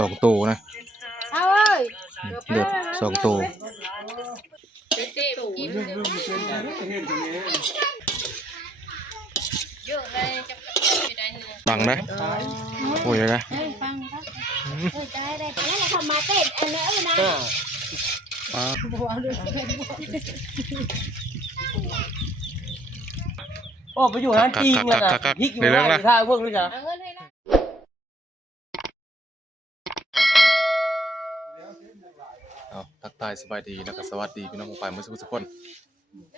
2 ตัวนะเอาเอ้ยเลือด2 ตัวบังนะโอ้ยนะฟังครับใจได้แต่แล้วทำมาเต้นอันนี้นะโอ้ไปอยู่ร้านจริงเลยนะพริกอยู่ได้ท่าพวกนี้จ้ะทักทายสบายดีแล้วก็สวัสดีพี่น้องผู้ฝ่ายเมื่อสักคน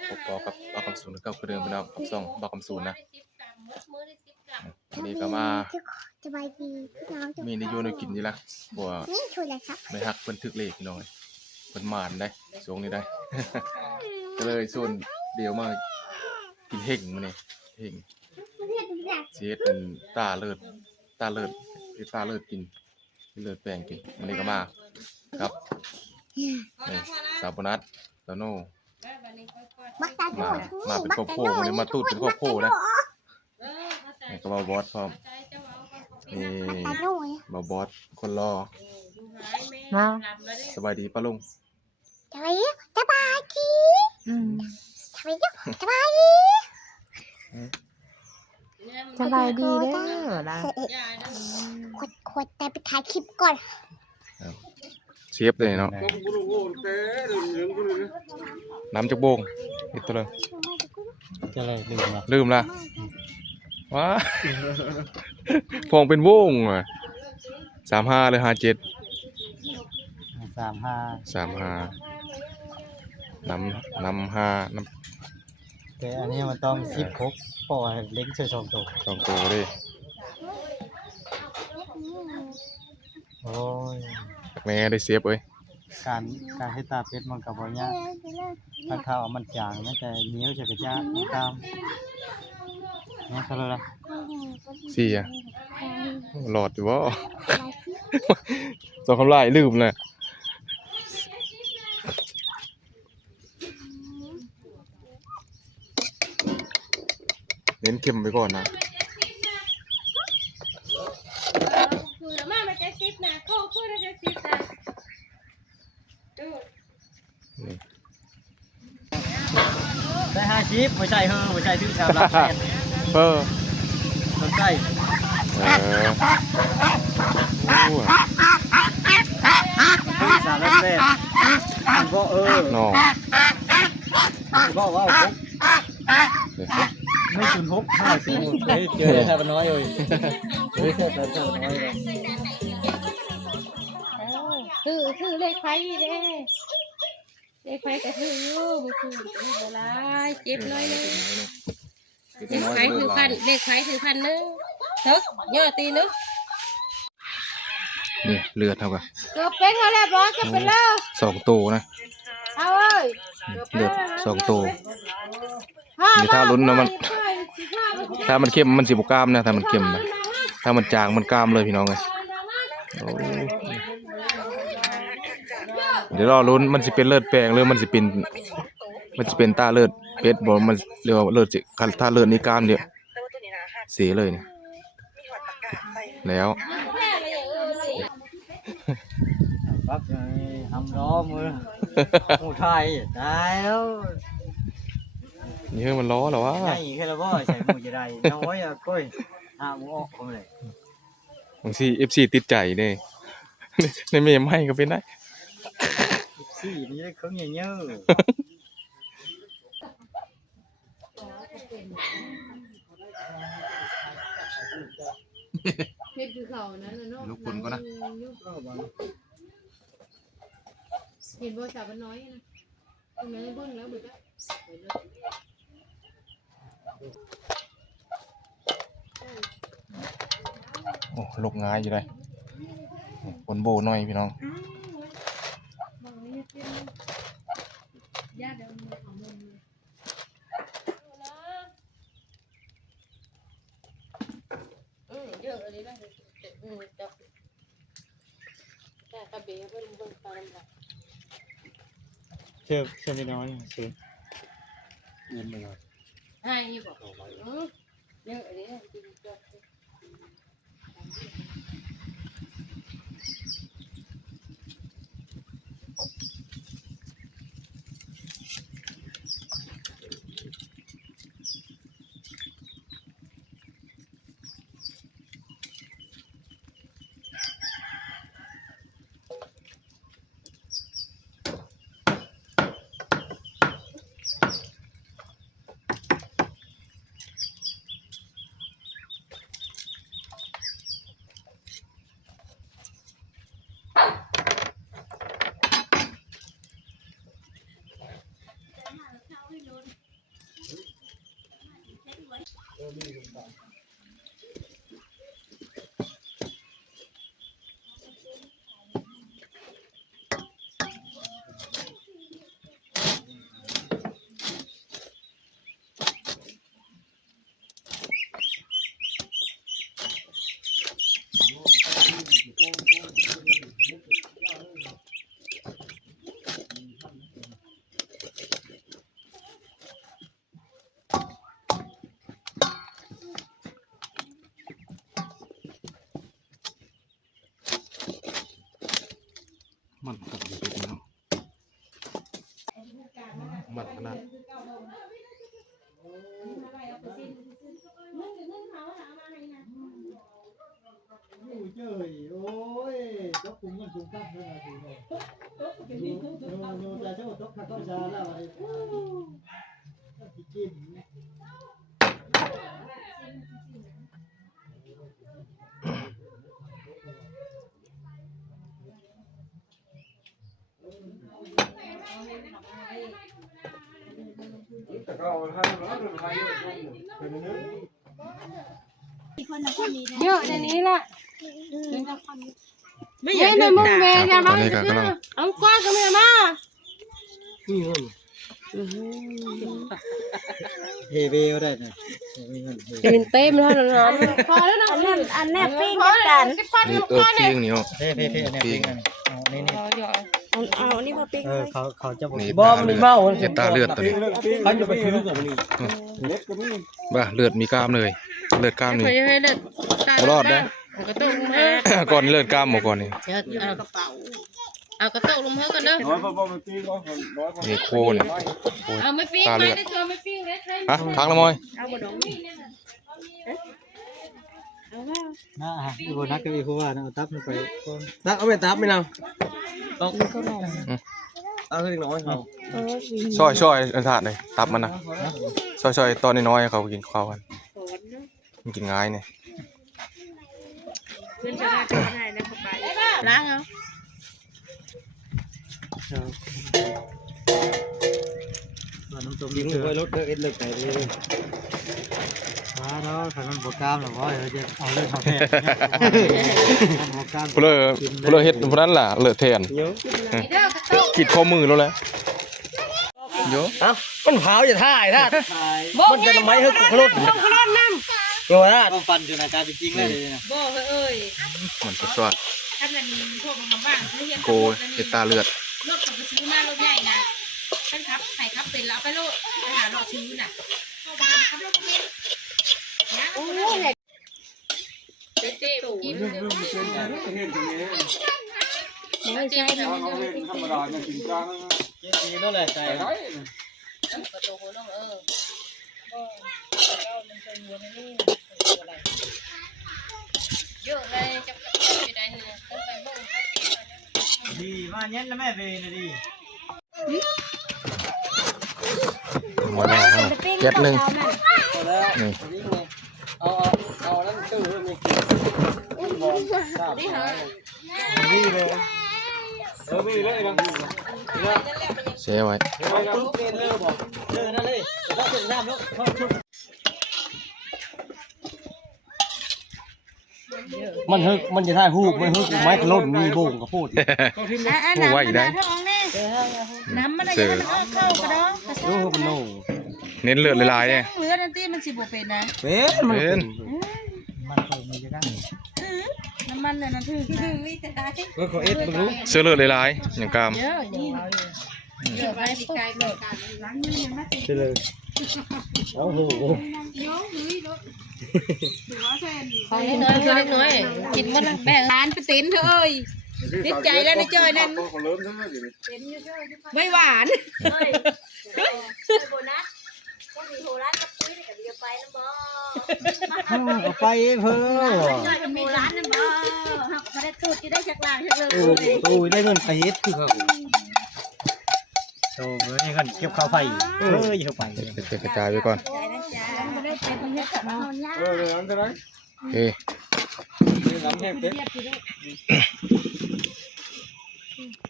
ผมปอกับบ่าวคำสูนเก่าคือเดิมพี่น้องกับซ่องบ่าวคำสูนนะวันนี้ก็มาสบายดีพี่น้องมีนิยมในกินนี่ละบัวช่วยเลยครับไม่ฮักเพิ่นทึกเลขพี่น้องเพิ่นมานได้ช่วงนี้ได้ ก็เลยส่วนเดียวมากินเห่งมื้อนี้เห่งเสียเป็นตาเลิศกินเลิศแปลงกินวันนี้ก็มาครับนี่สาวโบนัสตโน่มาเป็นครอบครัววันนี้มาตูดเป็นครอบครัวนะนี่ก็บ่าวบอสพร้อมนี่บ่าวบอสคนรอสบายดีป้าลุงสบายดีสบายดีเด้อนะขวดแต่ไปถ่ายคลิปก่อนเชฟเลยเนาะน้ำจากโบงอีกตัวนึงจะอะไรลืมละว้าฟองเป็นวงอ่ะ35เลย57 35น้ำแต่อันนี้มันต้อง16ปอเล็กใส่2 ตัว2 ตัวดิโอ้ยแม่ได้เซฟเอ้ยการให้ตาเป็ดมันกับบ่ยากถ้าข้าวมันจางแม้แต่เหนียวจะกระจายตามนี่เท่าไหร่ล่ะ4อ่ะหลอดอยู่บ่สองคำลายลืมเลยเน้นเค็มไปก่อนนะได้50ไม่ใช่ไม่ใช่ถึงชามละต้องใช่ชามละ8มันก็น้องก็ว่าไม่จุน6เท่าไหร่เจอแค่น้อยเลยแค่น้อยเลยคือเลขไฟเด้เลขไฟก็คืออยู่บ่คือบ่หลายเจ็บน้อยเลยเลขไฟคือ1,000เลขไฟคือ1,000นึงทึกย่อตีนึงนี่เลือดเท่ากันเกือบเป็นเขาแล้วบ่เกือบเป็นแล้ว2 ตัวนะเอาเอ้ยเลือด2 ตัวนี่ถ้าลุ้นนะมันถ้ามันเข้มมันสิบ่กล้ามนะถ้ามันเข้มนะถ้ามันจางมันกล้ามเลยพี่น้องเอ้ยเดี๋ยวรอลุ้นมันสิเป็นเลือดแปลงหรือมันสิเป็นตาเลือดเป็ดบ่มันเรียกว่าเลือดสิถ้าเลือดนี้กล้ามเดียวเสียเลยเนี่ยแล้วปั๊บทำล้อมือผู้ไทยตายแล้วนี่เฮ้ยมันล้อเหรอวะใช่แค่ละบ่ใส่หมูจะได้น้อยอ่ะก้อยหมูออกคนเลยบางที FC ติดใจเนี่ยในเมมให้ก็เป็นได้สี่นี่ได้เครื่องเงี้ยเฮ็ดคือเขานั้นน่ะเนาะลูกคนก็นะเห็นบ่สาวน้อยนะตรงนั้นเบิ่งแล้วเบิดแล้วโอ้ลกง่ายอยู่เลยคนโบหน่อยพี่น้องเยอะเลยนะจับแต่กระเบียเบิ่งปลาลำเชื่อไม่น้อยเชื่อเงินไม่น้อยให้บอกเยอะเลยจริงจัง มันกับเด็กเนาะมันขนาด เจ้ยโอ้ยตกปุ่มมันสูงตั้งเลยนะทีนี้โยจะเจ้าตกขัดต้องชาแล้วไอ้กินเยอะในนี้ละไม่อยาก ต เดิ อน นมุกเมย์กันบ้าง นี้ก็กำลัง เอากว้างก็ไม่มา เฮเบลได้นะ เป็นเต็มแล้วน้องพอแล้วนะอันแนบปิ้งกัน นี่ปิ้งนี่เนาะ เพ่เนี่ยปิ้งนี่นี่ เอานี่มาปิ้ง เขาจะบอก นี่ บ่ ตา มัน เลือด เมา เห็ดตาเลือดตัวนี้ เขาจะไปซื้อกับมันนี่ บ้าเลือดมีกล้ามเลยเลือดกล้ามนี่ เคยให้เลิศ รอดนะ กระตุกมา ก่อนเลือดกล้ามหมดก่อนนี่ เอากระตุกลงเพิ่มกันเด้อ น้อยบ่มันตีก็น้อย นี่โคเนี่ยโค เอาไม่ปิ้ง ตา ไม่ เลือด ได้ตัวไม่ปิ้งเลย ฮะทางละมอย เอาบดองนี่เอาว่า นะฮะอีโบนักก็อีโคว่านะเอาตับมันไปก่อน ตักเอาไปตับไม่นำต้องเอาขึ้นน้อยเขา ช่อยอันถาดเลยตับมันนะช่อยตอนน้อยๆเขากินข้าวกันมันกินง่ายเนี่ย เพื่อนจะได้นะเข้าไปล้างเอา น้ำต้ม ยิง เกลื ไว้ อ รถเอ็ดเลิกไก่เลย แล้วถ้ามันโปรแกรมหรอว่าเราจะเอาเรื่องเขาแท้โปรแกรม เพลอเฮ็ดพวกนั้นล่ะเลือดแทน เยอะ ขีดข้อมือแล้วแหละเยอะ เอ้ามันเผาอย่าถ่ายท่ามันจะทำไมให้กูขลุ่น ต้องขลุ่นน้ำ ตัวน่ะ ต้องฟันอยู่ในการจริงเลยนะ บ่เอ้ย มันสด ถ้ามันพวกมันบ้างเรียน ๆโกเฮ็ดตาเลือด รถของซื้อมารถใหญ่นะท่านครับใครครับเป็นแล้วไปโลดไปหารถซื้อน่ะครับรถเป็นนะโอ้ยเจ๊กินไม่ใช่ ธรรมดาเนี่ยกินจ้าง นี่นั่นแหละใจ ประตูน้องเยอะเลยจะไปได้เนี่ยต้องไปบ่งเขา ดีมาเนี้ยแล้วแม่เบนดี หมดแล้วเจ็ดหนึ่งนี่ เอานั่นตื้อมี นี่เหรอ มีเลยมีเลยนะ เสียไว้ นั่นเลยต้องถึงน้ำแล้ว มันฮึกมันจะถ่ายหูมันฮึกไม้ขลุ่นมีโบ่งกับพูด ผู้ไว้ได้ น้ำมันอะไรมันเข้ากระดอง ดูมันโน่ เน้นเลือดลายๆเนี่ย เหลือนั่นที่มันสิบเป็นนะ เป็นมันเป็น มันคงมีจะได้ น้ำมันเลยนะถึงมีแต่ตาที่ ก็เขาเอ็ดมันรู้ เสื้อเลือดลายๆอย่างกาม เยอะนี่เยอะไปไกลๆเลยล้างมือมาติด ไปเลยโอ้โห ของเล็กน้อยเล็กน้อยกินมันแบ่งร้านไปเต็นเถอะเอ้ยนิดใจแล้วนะจอยนั่นไม่หวาน ไปเพิ่ม มีร้านนั่นบ่มาได้ตูดจะได้จากร้านจากเลย โอ้ยได้เงินไปเฮ็ดคือเขา โอ้ยนี่กันเก็บข้าวไฟเข้าไป กระจายไปก่อน ใจนะจ๊ะไม่ได้เป็นเพื่อนกับเราเนี่ย น้ำเท่าไร โอเค น้ำแห้งเต็ม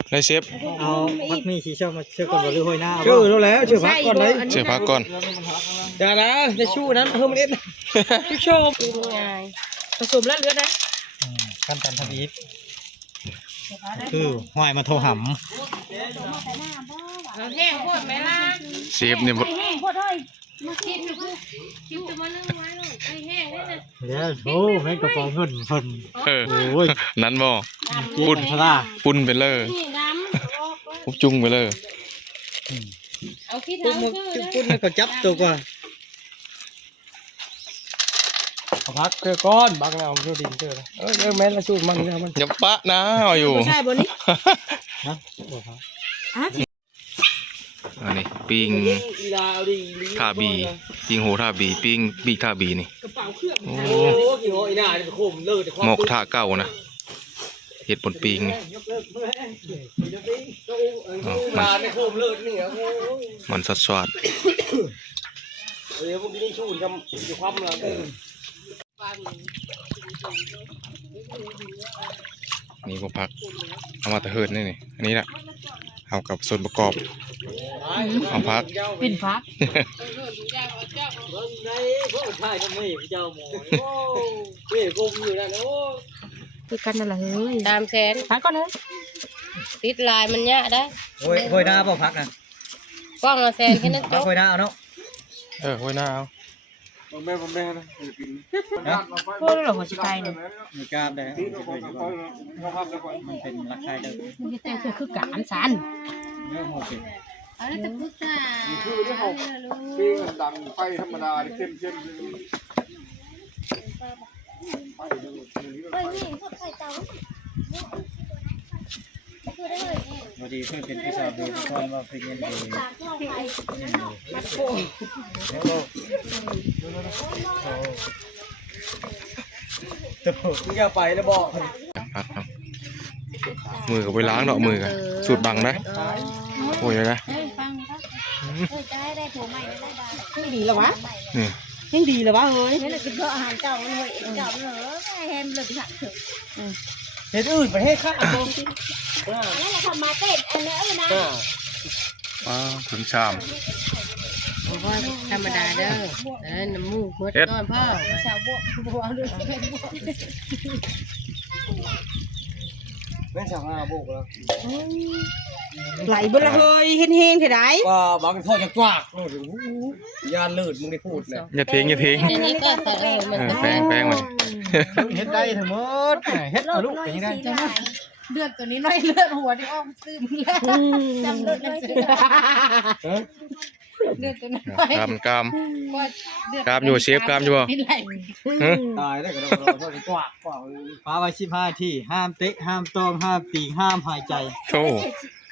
ได้เชฟ เอาพักนี่ชี้ช่องมาเชื่อก่อนว่าเรื่องห้อยหน้า ชื่อแล้วชื่อพักก่อนเลย เชฟพักก่อน อย่านะจะชู้นั้นเพิ่มเอ็ดพี่ชม ง่ายผสมแล้วเหลือนะ ขั้นตอนทำอีทคือห้อยมาโทรห เราแห้งโคตรไหมล่ะ เชฟเนี่ย แห้งโคตรเลยมาคิดนะคิดจะมานึ่งไว้เลยไอ้แห้งนี่นะ ำแล้วโอ้แม่งกระป๋องเงินเพิ่น โอ้ยนั้นบ่ ปุ่นพลา ปุ้นไปเลย นี่น้ ปุ๊บจุ้งไปเลย ำเอาขี้ ปุ่ เท้าน ขึ้น ปุ่นมันก็จับตัวกว่า เอาพักเจอก้อนบักแล้วเอาดินเจอแล้วแม่นละสูตรมันแล้วมัน อย่าปะนะเอาอยู่ ใช่บนนี้ ฮะบ่ครับ อันนี้ปิ้ง อีลาเอาดิท่าบีปิ้งโหท่าบีปิ้งบีท่าบีนี่ กระเป๋าเครื่อง โอ้ โอ้กี่โหอีน่าจะโคมเลิศ หมอกท่าเก่านะเห็ดบนปิ้งนี่ ยกเลิกเมื่อมาในโคมเลิศนี่โอ้ย มันสด เดี๋ยวพวกนี้ชูนทำอยู่ความเรา ๆนี่พวกผักเอามาตะเฮิดนี่นี่อันนี้แหละเอากับส่วนประกอบเอาผัก ปิ่นพัก ในพวกชายก็ไม่เจ้าหมอโอ้เว้ยกลมอยู่นั่นโอ้ คือกันนั่นแหละเฮ้ย300,000พักก่อนเลยติดลายมันเนี้ยได้ โอ้ยหน้าบ่พักนะ กล้องละแสนแค่นั้นจ พัก บ โอยหน้าเอาเนาะ ไว้หน้าเอา แม่นะ พวกเราหัวใจเนี่ย มีกล้ามได้มันเป็นรักใครเด้อ มันจะแต่คือการสัน เนื้อหมูเป็ด เอาแล้วแต่พุทธา คือที่เขาปิ้งดังไฟธรรมดาเข้มเข้ม พอดีเพื่อนเป็นพี่สาวดีตอนว่าเป็นเงินดีมึงอย่าไปแล้วบอก ผักเอามือกับไปล้างดอกมือกันสูตรบังนะโอ้ยนะ ยังดีแล้ววะ นี่ ยังดีแล้ววะเฮ้ย นี่แหละกินเพราะอาหารเก่าเลยเก่าเหรอแฮมเลยผักเถอะ เห็ดอื่นประเทศข้างตรงที่ แล้วเราทำมาเต้นอันนี้นะ ถึงชาม บอกว่าธรรมดาเด้อน้ำมูกมดนอนพ่อ ชาวบัวเรื่องเป็นบัว แม่สาวหน้าโบกแล้ว ไหลบ่ละเฮ้ยเฮงๆเท่าใด ว่าบางทอดจากกวากโน่นยานเลิศมึงได้พูดเลย อย่าทิ้ง อันนี้ก็มันก็ แป้งมัน เฮ็ดได้ทั้งหมดเฮ็ดเอาลูกเป็นยังไง เลือดตัวนี้น้อยเลือดหัวที่อ้อมซึมแล้วจำเลือดเลยเลือดตัวน้อย กามอยู่เชฟกามอยู่ นี่ไหล ตายได้ก็ต้องทอดจากกวาก ฟ้าไว้15ที่ห้ามเตะห้ามตอมห้ามตีห้ามหายใจ โธ่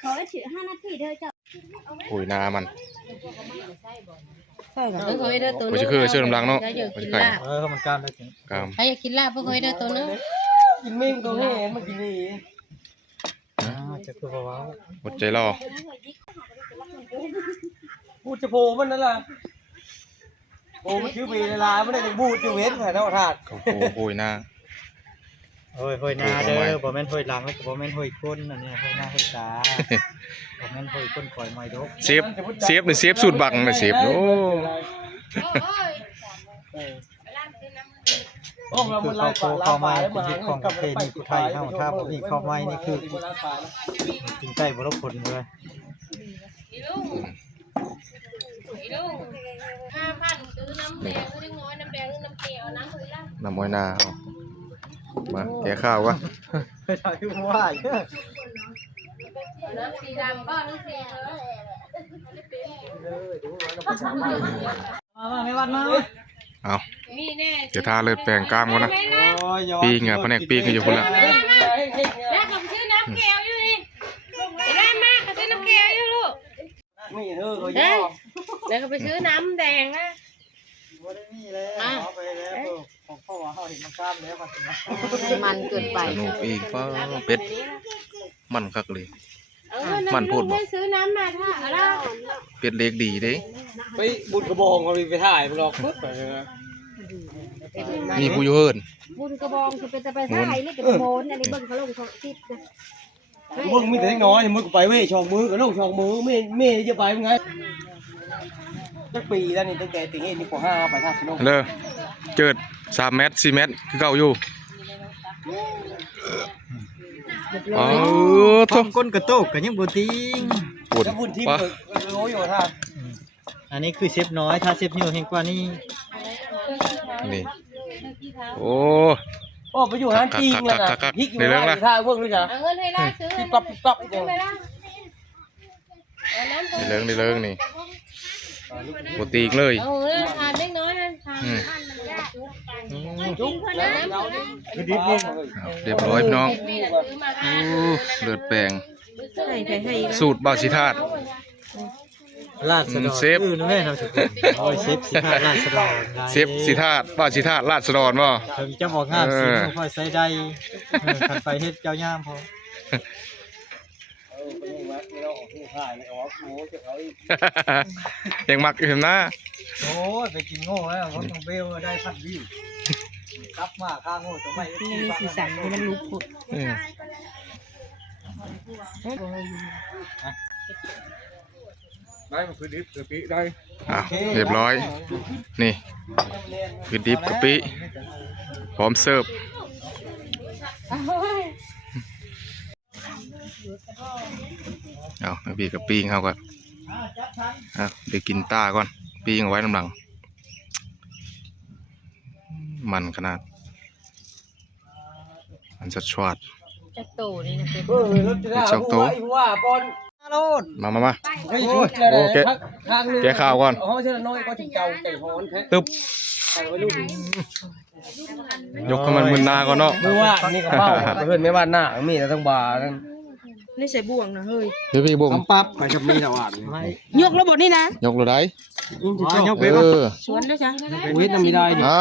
ขอให้ถือ5 นาทีเด้อเจ้า โอ้ยนามัน เออเคยเด้อตัว โอ้ย นึง คือเชื่อลำลังเนาะ อยาก โอ้ย กิน ไข่ ลาบ มันกล้ามได้ถึง กาม ใครอยากกินลาบเคยเด้อตัวนึง กินเม่งตัวนี้เองมากินนี่ จะคือว้าว อดใจรอ พูดจะโผล่มันนั่นแหละโอ้มันชื่อปีเวลาไม่ได้บูดอยู่เว้นแผ่นเอาถาด เขาโอ้ยหน้า โอ้ยห้อยหน้าเด้อบ่แม่นห้อยหลังแล้วก็บ่แม่นห้อยก้นอันนี้ห้อยหน้าห้อยตาบ่แม่นห้อยก้นปล่อยไม้ดก เชฟนี่เชฟสูตรบังนะเชฟโอ้ โอ้เรา คื มั อน ไล่ เขา ก่อน เข้า ไล่ มา ไป เป็นยึดของประเพณีผู้ไทยเฮาถ้าบ่มีเข้ามานี่คือกินใต้บ่รบผลเลย 5,000ซื้อน้ำแดงซื้อน้อยน้ำแดงน้ำเกลียวน้ำคือลาบ น้ำอ้อยหน้าเอามาแกะข้าววะ ไม่ใช่คือว่า น้ำสีดำก็น้ำสีเหลือง ไม่วัดมา เอา มีแน่ เดี๋ยวทาเลือดแปลงกล้ามก่อนนะ โอ้ย ปีงอ่ะแผนกปีงอยู่คนละ แล้วผมซื้อน้ำเกลียวอยู่นี่ได้มากก็ซื้อน้ำเกลียวอยู่ลูก นี่เธอเขาย่อ แล้วก็ไปซื้อน้ำแดงนะ บ่ได้มีแล้วเอาไปแล้วของพ่อว่าเฮาเห็นมันกล้ามแล้วมัน มันเกินไป สนุกอีกป้าเป็ดมันคักเลย มันพูดบอกซื้อน้ำมาค่ะอะไร เป็ดเล็กดีเด้ ไปบุญกระบองเขาไปถ่ายมันหรอกปึ๊บไปเลยนะ มีผู้อยู่เฮิรน บุญกระบองคือเป็นตะไปใส่นี่กับโบนอันนี้เบิ่งเขาลงเขาติดนะ มึงมีแต่เล็กน้อยมึงก็ไปเว้ยช่องมือกับลูกช่องมือไม่จะไปมึงไงตั้งปีแล้วนี่ตั้งแต่ติงเอ็นนี่ป .5 ไปท่าสิโน เลยเจิด3 เมตร 4 เมตรคือเก่าอยู่อ๋อ ท้ ทุ องก้นกระโตกก็ยังบ่ติง ปุ่น แล้วบุญที่ ว่า โอ้ยอยู่ท่า อันนี้คือเซฟน้อยถ้าเซฟนิ้วแห่งกว่านี้ นี่โอ้ โอ้ไปอยู่ร้านจีนน่ะพริกอยู่ร้านท่าเวิร์กด้วยจ้ะ เอาเงินให้ล่าซื้อ ปิ๊บปั๊บปิ๊บปั๊บ ซื้อไปล่ะเอาน้ำ นี่เลิงนี่ ปกติอีกเลย เอาเลยทานเล็กน้อยนะทาน อืม จุ๊บแล้วคือดิบนี่ เรียบร้อยพี่น้อง นี่แหละซื้อมา โอ้เลือดแปลง ให้ สูตรบาสิธาตุ ลาดสะดอน เซฟ แม่นำสกุลโอ้ยเซฟสิพาลาดสะดอนได้ เซฟสิธาตุบาสิธาตุราชดรบ่ ถึงจะบอกงามสิบ่ค่อยใส่ได้คันไปเฮ็ดเจ้ายามพอ เป็นวัดนี่เราออกที่ขายแล้วก็ว่าโอ้จะเขาอีก ยังมักอยู่เห็นนะ โอ้ยไปกินโง่แล้วรถของเบลได้พันวิวกลับมาข้างโง่ตรงไหน นี่มีสีสันมันลุกผุด อืม ได้มันคือดิบกะปิได้ อ่ะเรียบร้อย นี่คือดิบกะปิพร้อมเสิร์ฟเอาน้ำบีกับปิ้งเขาก่อนเดี๋ยวกินต้าก่อนปิ้งเอาไว้น้ำหลัง มันขนาด มันชัดชวด จะโตนี่นะเป็น รถจะได้ว่าบอล โลด มา เฮ้ยชุดเลย โอเค ข้างนึง แกะข้าวก่อน ห้องเชื่อน้อยก็ถึงเจ้าไก่ฮ้อนแท้ ตึ๊บ เอาไว้ลูก ยกให้มันมึนหนาก่อนเนาะ ไม่ว่านี่ก็เป้าเพื่อนไม่ว่าหน้ามีแต่ทั้งบาทั้ง นี่ใส่บ่วงนะเฮ้ย เดี๋ยวพี่บุ้ง คำปั๊บใครจะมีแต่ว่า ไม่ ยกระบบนี่นะ ยกเลยได้ ยกไป เอ บ่ อ สวนด้วยจ้ะ เวทน้ำมีได้ดิ อ่ะ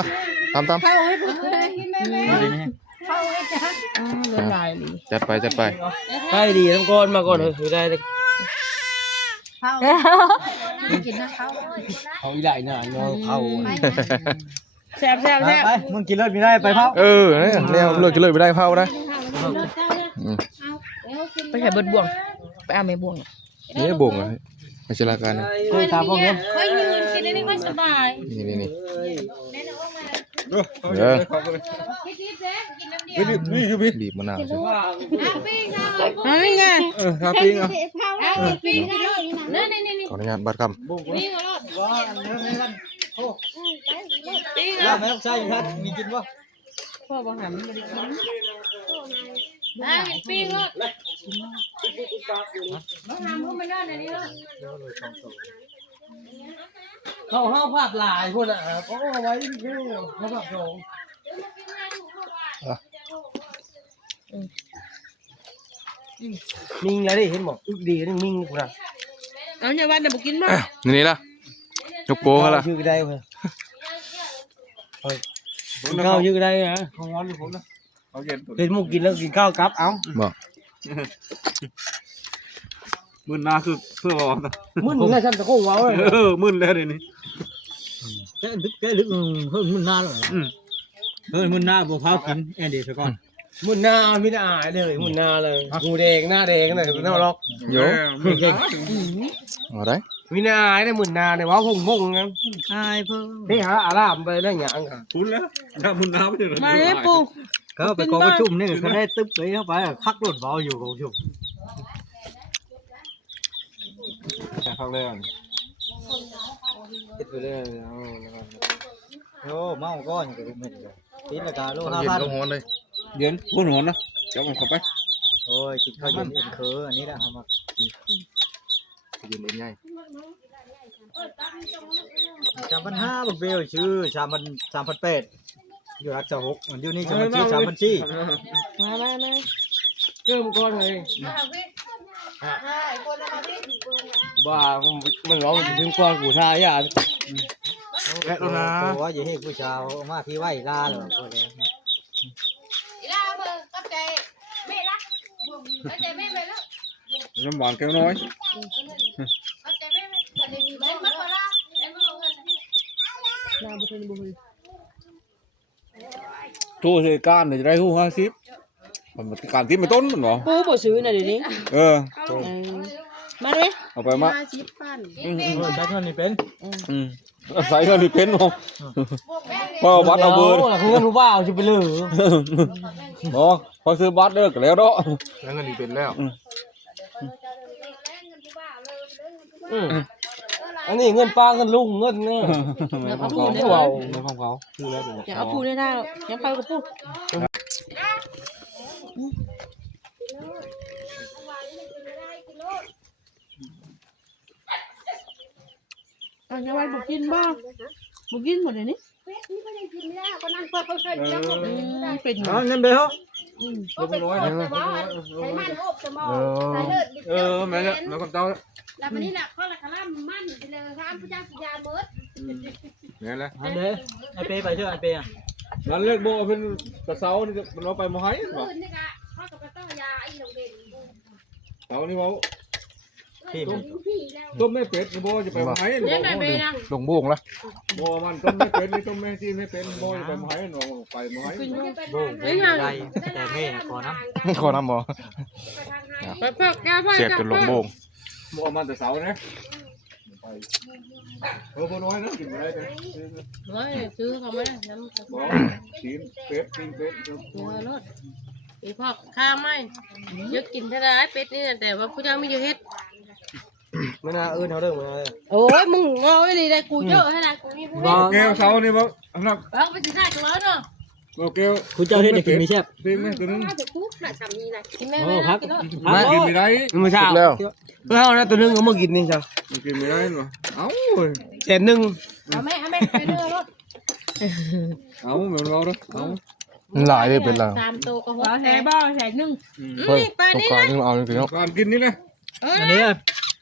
ตาม เข้าให้ผมเลยกินแม่ ดีไหม เข้าให้จ้ะละลายเลย จัดไป ได้ดีทั้งก้อนมาก่อนเลยได้ เข้ากินนะเข้า เขาอีได้น่ะเงาเขา แซ่บแซ่บแซ่บ ไปมึงกินเลิศไม่ได้ไปเผา เออเนี่ยเลิกจะเลยไปได้เผานะอืม ไปใส่เบิดบ่วงไปเอาแม่บ่วง นี่บุ้งอะไม่ใช่ราการนะ เคยตามพวกนี้ ค่อยยืนกินอันนี้ค่อยสบาย นี่ เออเขาก็เลย นี่คือพี่ บีบมะนาวใช่ เอาไง คาปิ้งอ่ะ ปิ้งนี่ ขออนุญาตบัดค ปิ้งเอาล่ะ ว่าอันนี้ไม่กันโอ้ลาบไม่ต้องใช่ครับมีกินบ่ พ่อบ่หำมันกิน ปิ้งอ่ะมาทำเขาไม่ได้ในนี้ละ เขาห้าวภาพลายพวกน่ะเขาเอาไว้ที่เขาภาพโงมิงอะไรดิเห็นบอกอึกดีนี่มิงกูนะ เอาเนี่ยวันน่ะบ่กินบ่ ำนี่ล่ะยกโป้เขาล่ะ ชื่อได้เว้ยข้าวชื่อได้นะ เขาง้อนอยู่ผมนะเขาเย็นตัว เห็นมุกกินแล้วกินข้าวกับเอ้า บอก มึนหน้าคือเพื่อบอกนะ มึนน่าฉันตะโกนว้าวเลย มึนแล้วเดี๋ยวนี้ แกลึกเพิ่มมึนหน้าหรอเฮ้ยมึนหน้าบ่เผากินแอนดี้ซะก่อน มึนหน้าไม่ได้อายเลยมึนหน้าเลยหูแดงหน้าแดงเลยหน้าล็อก โย มึนเก่ง เอาได้ มีหน้าอายได้มึนหน้าเนี่ยว้าวพงพงงั้น อายเพิ่น นี่หาอารามไปได้หยังค่ะ คุ้นแล้วหน้ามึนน้ำไม่ใช่เหรอ มาเด้อปู่ เขาไปกองประชุมนี่เขาได้ตึ๊บไปเข้าไปคักรถเบาอยู่กองประชุม เขาเลย คิดไปเรื่อย โอ้เมาก้อนกับลูกเม็ดตีละกาโล เย็นก็ 5,000 ฮ้อนเลย เย็นพูดหัวนะเดี๋ยวผมเข้าไป โอ้ยกินข้าวเย็นเอ็นเคออันนี้แหละเอามา เย็นเองง่าย 3,500บ่เบลชื่อ3,800อยู่รักษา6มันอยู่นี่จะมาที่3,400 มา เริ่มก่อนเลยบ้ามันร้องถึงก่อนกูท่าอย่า แล้วนะ เพราะว่าอย่าให้ผู้ชาวมาพี่ไหวลาเลยพอแล้ว ลาเบอร์ก็ใจแม่รักก็ใจแม่ไปแล้ว น้ำหวานแก้วน้อย ก็ใจแม่ไปทะเลมีแม่มาปลาแม่มาเอาเงิน ลาบ่ทันบ่ ทู่เสก้านจะได้ทู่50มันการที่ไม่ต้นมันหรอ ปู่บ่ซื้อน่ะเดี๋ยวนี้ เออ มาเด้ เอาไปมา ใช้เงินนี่เป็น ใส่เงินเป็นหรอพอบัตรเอาเบอร์ คือเงินรู้ว่าเอาจะไปเลย พอซื้อบัตรเด้อก็แล้วเนาะ แล้วเงินนี่เป็นแล้ว อันนี้เงินป้าเงินลุงเงินเนี่ย เอาปู่ได้ ว้า ว่าว ในของเขาคือแล้ว อย่าเอาปู่ได้ได้ยังไปกับปู่ เอาจะไว้บ่กินบ่กินหมดเลยนี่ เป็น เอาเงินไปเฮา แม่เนี่ยแล้วก็เจ้า แล้ววันนี้แหละข้อละคำมั่นไปเลยครับพระเจ้าสุยาเมิด เนี่ยแหละ อันเด้ไอเป้ไปเชื่อไอเป้อะ นั่นเล็กโบเป็นกระเซานี่มันเอาไปมาให้ คืนนี่กะข้อกับพระเจ้ายาไอ้โรงเรียน เสานี่เขา พี่แล้ว ต้มแม่เป็ดโบจะไปมาให้ เนี่ยแม่ไปนั่ง ลงโบ่งละ โบมันต้มแม่เป็ดนี่ต้มแม่ที่ไม่เป็นโบจะไปมาให้น้องไปมาให้ โบ้เป็นไรแต่แม่ขอน้ำ ขอน้ำบ่ ไปเพิกแก้ว เสียกจนลงโบ่ง โบมันแต่เสาเนี่ยไปโบน้อยนะกินอะไรกัน เฮ้ยซื้อเขาไหมน้ำ บอกกินเป็ดกินเป็ด เนื้อรสอีพอกข้าไม่เยอะกินเท่าไรเป็ดนี่แต่ว่าผู้ยังไม่อยู่เฮ็ด ไม่น่าเอิ้นเขาเด้อมา โอ้ยมึงเอาไว้ดีเลยกูเยอะให้นะกูมีผู้ บ เฮ็ อ ด กแก้วเสานี่บอกนัก เอาไปสิได้ตัวเนาะ บอกแก้ว คุณเจ้าเฮ็ดได้กินมีแซ่บ กินไหมตัวนึง น่าจะทุกข์น่ะสามีนะกินแม่ โอ้ แม่ พัก กินรส มากินไม่ได้ ไม่ใช่ แล้ว เพื่อเอานะตัวนึงเอามากินนี่จ้ะ กินไม่ได้หรอเอ้า แสนหนึ่ง เอาแม่ไปเนื้อรส เอ้าเหมือนเราเด้อเอ้า หลายเลยเป็นละ ตามโตก็หัว เอา แท แช่บ่แช่นึ่ง เฮ้ย ปลา ตรง นี่ กลาง นะ นี่มาเอาจริงๆเนาะ การกินนี่นะ อันนี้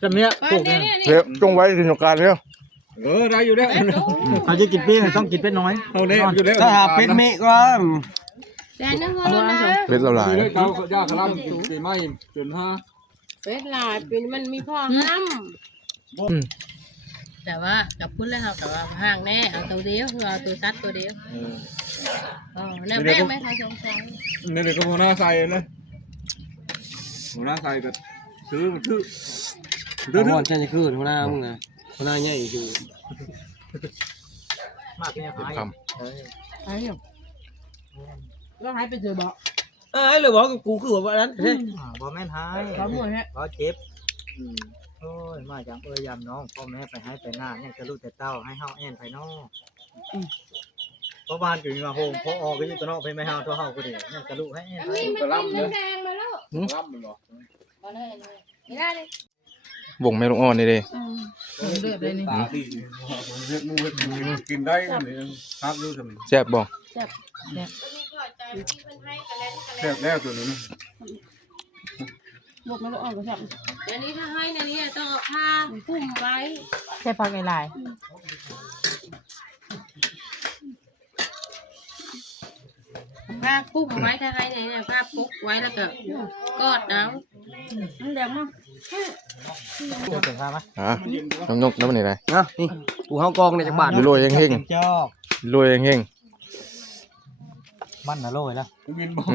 จำเนี้ย ปลา ปลูก เนี่ เนี่ย ย นี่ เดี๋ยวจงไว้ถึงตรงกลางเนี่ย ได้อยู่แล้ว เขาจะกินเป็ดต้องกินเป็ดน้อย เอาเนี่ยอยู่แล้ว ถ้าหาเป็นเมฆก็ แต่นึงว่านะ เป็ดเราหลาย เจ้าย่าขลังปีใหม่จนห้า เป็ดลายเป็นมันมีพ่อห้ำแต่ว่ากับพุ่นแล้วเขาแต่ว่าห่างแน่เอาตัวเดียวคือเอาตัวซัดตัวเดียวอ๋อเนี่ยแม่ไม่ใครสงสัย เนี่ยเด็กก็หัวหน้าใส่นะหัวหน้าใส่ก็ซื้อมันซื้อ เดี๋ยวก่อนฉันจะคืนหัวหน้ามึงนะหัวหน้าใหญ่อยู่ มากเนี่ย เป็นค ไอ้เนี่ยแล้วหายไปเจอบ่ เอ้ยเลยบอกกับกูคือว่านั้นเฮ้ย บ่แม่นหาย เขาหมดฮะ บ่เจ็บโอ้ยมาจังยามน้องพ่อแม่ไปให้ไปหน้ายังจะรู้แต่เต้าให้เฮาแอนไปนอกเพราะบ้านอยู่มาโฮมพอออกก็อยู่ตัวนอกไปไม่เฮาตัวเฮาก็ดียังจะรู้ให้แอนไป กระลำเลย แดงมาแล้ว กระลำมันหรอ มาเลยไม่ได้เลย ำบ่งแม่ลูกอ่อนนี่เด้ เดือดเลยนี่ ตาดีเรียกมูกินได้กันนี่ฮักดูสมิง แซ่บบ่ แซ่บแล้วตัวนี้ บวกไม่รู้อ่อนก็จับ อันนี้ถ้าให้ในนี้ต้องเอาผ้าพุ่มไว้ แช่ปลาไก่ลาย ผ้าพุ่มไว้ถ้าให้ในนี้ผ้าปุ๊กไว้แล้วก็กอดเอา มันแดงมั้ง เจอถึงข้ามั้ย อ่ะน้ำนกน้ำมันนี่ได้ นะนี่กูเฮากองในจักรบาท รวยๆเฮง จอก ๆรวยเฮง มันน่ะโรยแล้ว บินบอก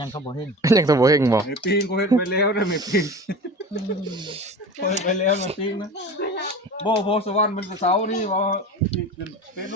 ยังเขาบ่เห็น ๆยังตัวบ่เฮงบ่ ไม่ปีนก็เห็นไปแล้วนะไม่ปีนก็เห็นไปแล้วนะปีนนะโบโพสวรรค์มันเสานี่ว่าเป็น